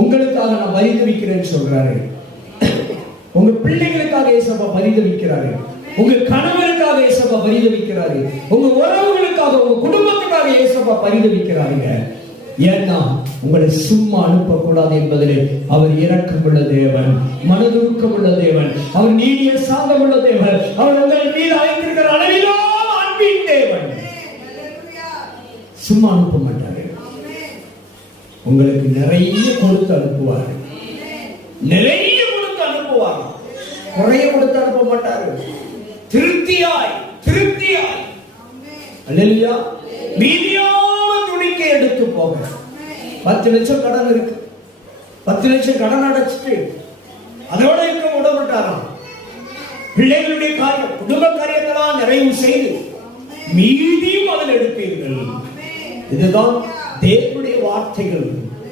உங்களுக்காக நான் பரிதவிக்கிறேன்னு சொல்றாரு. உங்க பிள்ளைகளுக்காக ஏசப்பா பரிதவிக்கிறாரு. உங்க கணவருக்காக ஏசப்பா பரிதவிக்கிறாரு. உங்க உறவுகளுக்காக, உங்க குடும்பத்துக்காக ஏசப்பா பரிதவிக்கிறாருங்க. ஏன்னா உங்களை சும்மா அனுப்பக்கூடாது என்பதிலே அவர் இரக்கமுள்ள தேவன், மனதுருக்கம் உள்ள தேவன், அவர் நீடிய சாந்தம் உள்ள தேவன், அவர் உங்கள் மீது அழைத்திருக்கிற அளவிலோ அன்பின் தேவன். சும்மா அனுப்ப மாட்டாரு. உங்களுக்கு நிறைய கொடுத்து அனுப்புவார், நிறைய கொடுத்து அனுப்புவார், குறைய கொடுத்து அனுப்ப மாட்டாரு. திருப்தியாய் திருப்தியாய் அல்லேலூயா. மீதியான துணிக்கை எடுத்து போக. 10 லட்சம் கடன் இருக்கு, 10 லட்சம் கடன் அடைச்சிட்டு அதோட இருக்க விடமாட்டாராம். பிள்ளைகளுடைய காரியம், குடும்ப காரியங்களெல்லாம் நிறைவு செய்து மீதியும் அதில் எடுப்பீர்கள். இதுதான் தேவனுடைய வார்த்தைகள்.